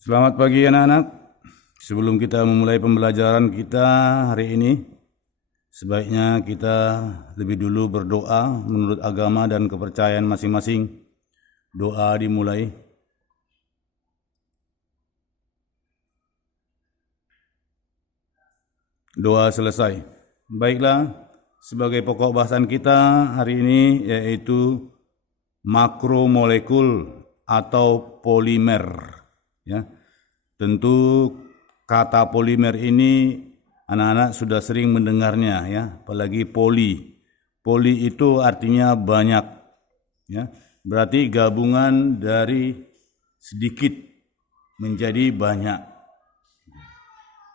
Selamat pagi anak-anak. Sebelum kita memulai pembelajaran kita hari ini, sebaiknya kita lebih dulu berdoa menurut agama dan kepercayaan masing-masing. Doa dimulai. Doa selesai. Baiklah, sebagai pokok bahasan kita hari ini yaitu makromolekul atau polimer. Ya, tentu kata polimer ini anak-anak sudah sering mendengarnya ya, apalagi poli. Poli itu artinya banyak ya. Berarti gabungan dari sedikit menjadi banyak.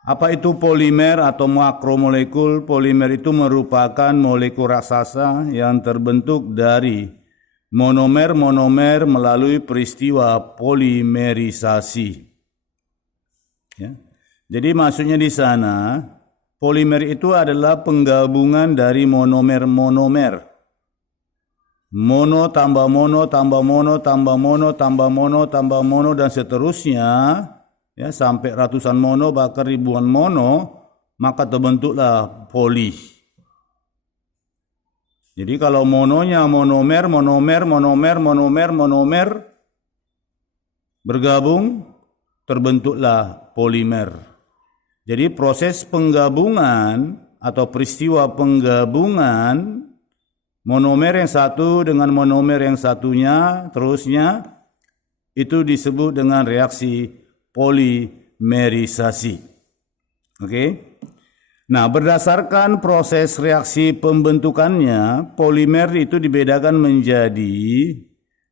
Apa itu polimer atau makromolekul? Polimer itu merupakan molekul raksasa yang terbentuk dari monomer melalui peristiwa polimerisasi. Ya. Jadi maksudnya di sana, polimer itu adalah penggabungan dari monomer. Mono tambah mono tambah mono tambah mono tambah mono tambah mono dan seterusnya, ya sampai ratusan mono bahkan ribuan mono, maka terbentuklah poli. Jadi kalau mononya monomer bergabung, terbentuklah polimer. Jadi proses penggabungan atau peristiwa penggabungan monomer yang satu dengan monomer yang satunya, terusnya itu disebut dengan reaksi polimerisasi. Oke? Nah, berdasarkan proses reaksi pembentukannya, polimer itu dibedakan menjadi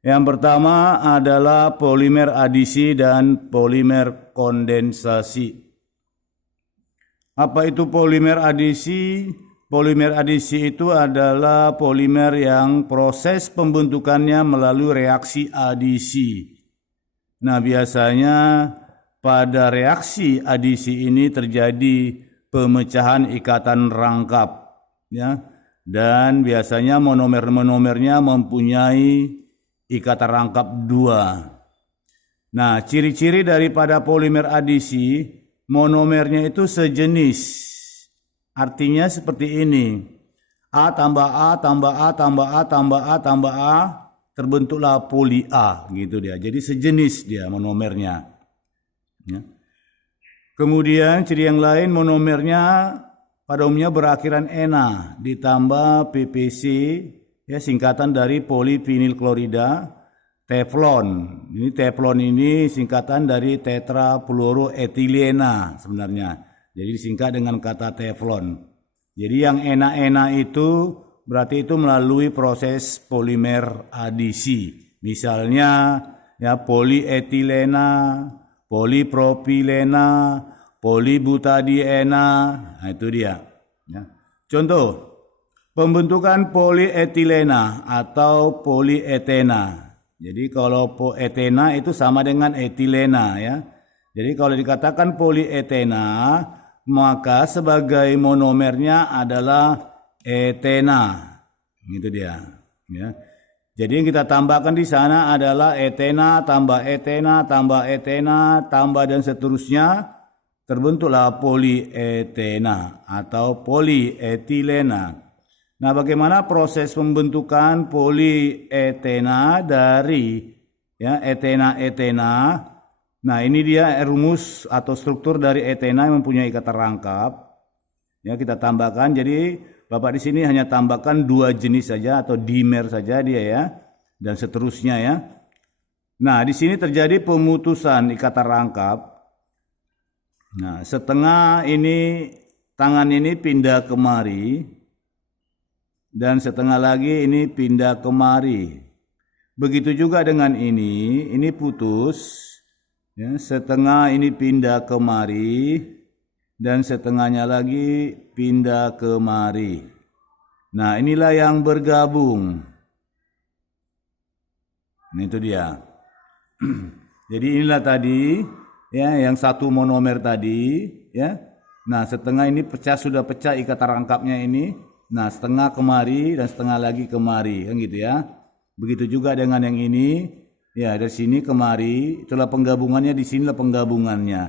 yang pertama adalah polimer adisi dan polimer kondensasi. Apa itu polimer adisi? Polimer adisi itu adalah polimer yang proses pembentukannya melalui reaksi adisi. Nah, biasanya pada reaksi adisi ini terjadi pemecahan ikatan rangkap, ya, dan biasanya monomernya mempunyai ikatan rangkap 2. Nah, ciri-ciri daripada polimer adisi, monomernya itu sejenis. Artinya seperti ini. A tambah A tambah A tambah A tambah A tambah A, terbentuklah poli A gitu dia. Jadi sejenis dia monomernya. Ya. Kemudian ciri yang lain, monomernya pada umumnya berakhiran ena ditambah PPC, ya singkatan dari polivinil klorida, teflon. Ini teflon ini singkatan dari tetrafluoroetilena sebenarnya. Jadi disingkat dengan kata teflon. Jadi yang ena-ena itu berarti itu melalui proses polimer adisi. Misalnya ya polietilena, polipropilena, polibutadiena, nah itu dia. Ya. Contoh, pembentukan polietilena atau polietena. Jadi kalau poetena itu sama dengan etilena ya. Jadi kalau dikatakan polietena, maka sebagai monomernya adalah etena. Gitu dia. Ya. Jadi yang kita tambahkan di sana adalah etena tambah etena tambah etena tambah dan seterusnya, terbentuklah polietena atau polietilena. Nah, bagaimana proses pembentukan polietena dari ya etena? Nah, ini dia rumus atau struktur dari etena yang mempunyai ikatan rangkap. Ya, kita tambahkan. Jadi Bapak di sini hanya tambahkan 2 jenis saja atau dimer saja dia ya, dan seterusnya ya. Nah, di sini terjadi pemutusan ikatan rangkap. Nah, setengah ini tangan ini pindah kemari dan setengah lagi ini pindah kemari. Begitu juga dengan ini putus. Ya, setengah ini pindah kemari dan setengahnya lagi pindah kemari. Nah, inilah yang bergabung. Nah, itu dia. Jadi inilah tadi ya yang satu monomer tadi ya. Nah, setengah ini sudah pecah ikatan rangkapnya ini. Nah, setengah kemari dan setengah lagi kemari kan gitu ya. Begitu juga dengan yang ini. Ya, dari sini kemari, itulah penggabungannya, di sinilah penggabungannya.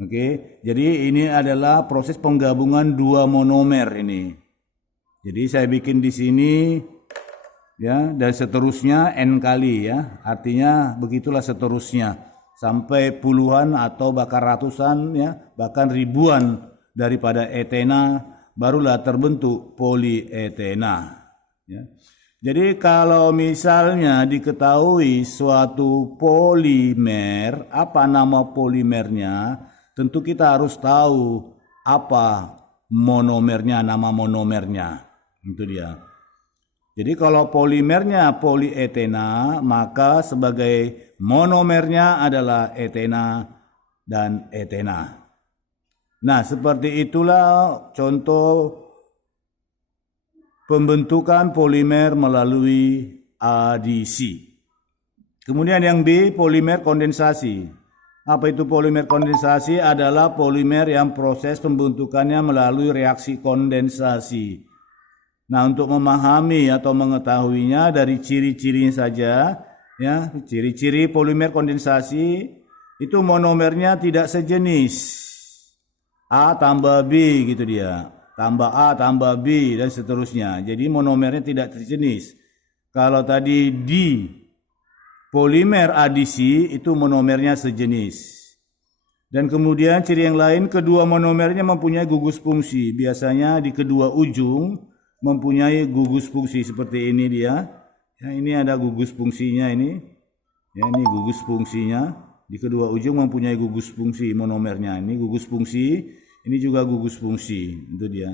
Oke, jadi ini adalah proses penggabungan dua monomer ini. Jadi saya bikin di sini ya, dan seterusnya n kali ya. Artinya begitulah seterusnya sampai puluhan atau bahkan ratusan ya, bahkan ribuan daripada etena barulah terbentuk polietena ya. Jadi kalau misalnya diketahui suatu polimer, apa nama polimernya, tentu kita harus tahu apa monomernya, nama monomernya. Itu dia. Jadi kalau polimernya polietena, maka sebagai monomernya adalah etena dan etena. Nah, seperti itulah contoh pembentukan polimer melalui adisi. Kemudian yang B, polimer kondensasi. Apa itu polimer kondensasi? Adalah polimer yang proses pembentukannya melalui reaksi kondensasi. Nah, untuk memahami atau mengetahuinya dari ciri-cirinya saja, ya, ciri-ciri polimer kondensasi itu monomernya tidak sejenis. A tambah B gitu dia. Tambah A, tambah B, dan seterusnya. Jadi monomernya tidak sejenis. Kalau tadi di polimer adisi, itu monomernya sejenis. Dan kemudian ciri yang lain, kedua monomernya mempunyai gugus fungsi. Biasanya di kedua ujung mempunyai gugus fungsi. Seperti ini dia. Ya, ini ada gugus fungsinya ini. Ya, ini gugus fungsinya. Di kedua ujung mempunyai gugus fungsi monomernya. Ini gugus fungsi. Ini juga gugus fungsi, itu dia.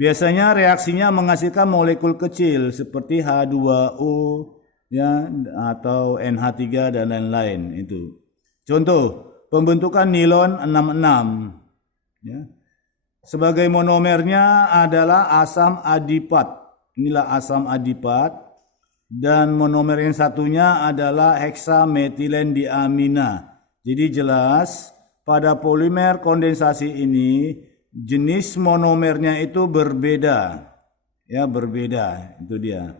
Biasanya reaksinya menghasilkan molekul kecil seperti H2O ya, atau NH3 dan lain-lain itu. Contoh, pembentukan nilon 66 ya. Sebagai monomernya adalah asam adipat. Inilah asam adipat, dan monomer yang satunya adalah heksametilen diamina. Jadi jelas pada polimer kondensasi ini jenis monomernya itu berbeda. Ya, berbeda. Itu dia.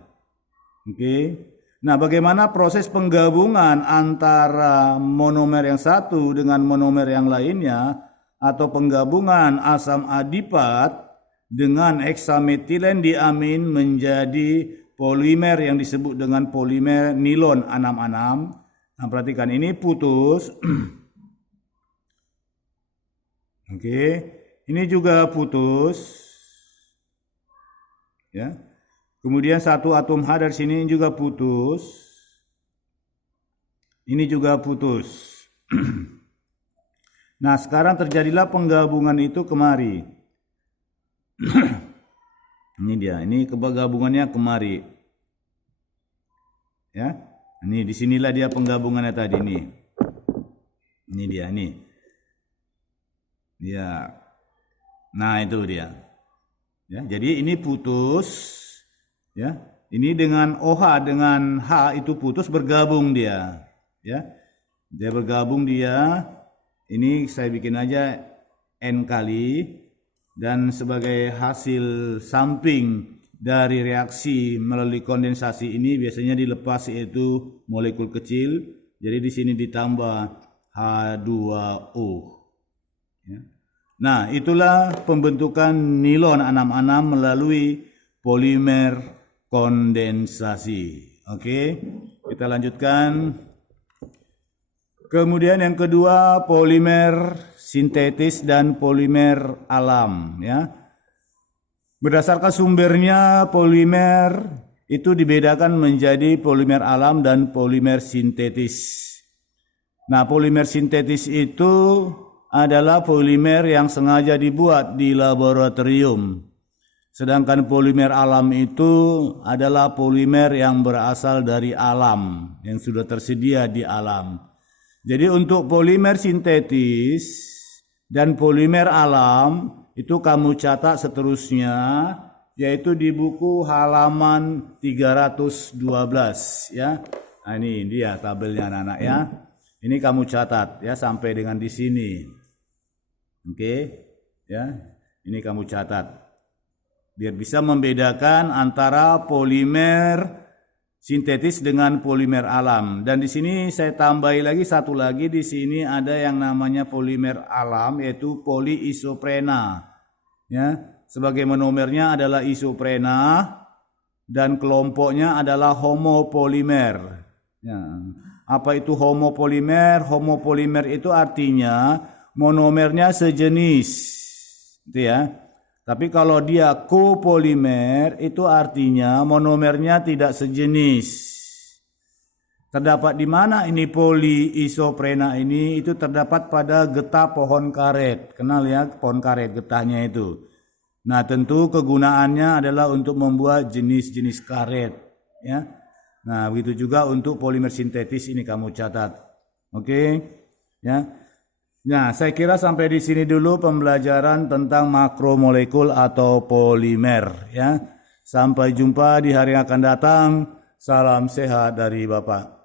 Oke. Nah, bagaimana proses penggabungan antara monomer yang satu dengan monomer yang lainnya, atau penggabungan asam adipat dengan heksametilen diamin menjadi polimer yang disebut dengan polimer nilon 66. Nah, perhatikan ini putus. Oke, ini juga putus, ya. Kemudian satu atom H dari sini juga putus, ini juga putus. Nah, sekarang terjadilah penggabungan itu kemari. Ini dia, ini penggabungannya kemari, ya. Ini disinilah dia penggabungannya tadi nih. Ini dia nih. Ya, nah itu dia. Ya, jadi ini putus, ya. Ini dengan OH dengan H itu putus, bergabung dia, ya. Dia bergabung dia. Ini saya bikin aja N kali, dan sebagai hasil samping dari reaksi melalui kondensasi ini biasanya dilepas yaitu molekul kecil. Jadi di sini ditambah H2O. Nah, itulah pembentukan nilon 66 melalui polimer kondensasi. Oke, kita lanjutkan. Kemudian yang kedua, polimer sintetis dan polimer alam. Ya, berdasarkan sumbernya, polimer itu dibedakan menjadi polimer alam dan polimer sintetis. Nah, polimer sintetis itu adalah polimer yang sengaja dibuat di laboratorium. Sedangkan polimer alam itu adalah polimer yang berasal dari alam, yang sudah tersedia di alam. Jadi untuk polimer sintetis dan polimer alam itu kamu catat seterusnya, yaitu di buku halaman 312 ya. Nah, ini dia tabelnya anak-anak ya. Ini kamu catat ya sampai dengan di sini. Oke, ya. Ini kamu catat. Biar bisa membedakan antara polimer sintetis dengan polimer alam. Dan di sini saya tambahi lagi satu lagi, di sini ada yang namanya polimer alam yaitu poliisoprena. Ya, sebagai monomernya adalah isoprena dan kelompoknya adalah homopolimer. Ya. Apa itu homopolimer? Homopolimer itu artinya monomernya sejenis, gitu ya. Tapi kalau dia kopolimer itu artinya monomernya tidak sejenis. Terdapat di mana ini poliisoprena ini? Itu terdapat pada getah pohon karet. Kenal ya pohon karet, getahnya itu. Nah, tentu kegunaannya adalah untuk membuat jenis-jenis karet, ya. Nah, begitu juga untuk polimer sintetis ini kamu catat. Oke? Ya. Nah, saya kira sampai di sini dulu pembelajaran tentang makromolekul atau polimer, ya. Sampai jumpa di hari yang akan datang. Salam sehat dari Bapak.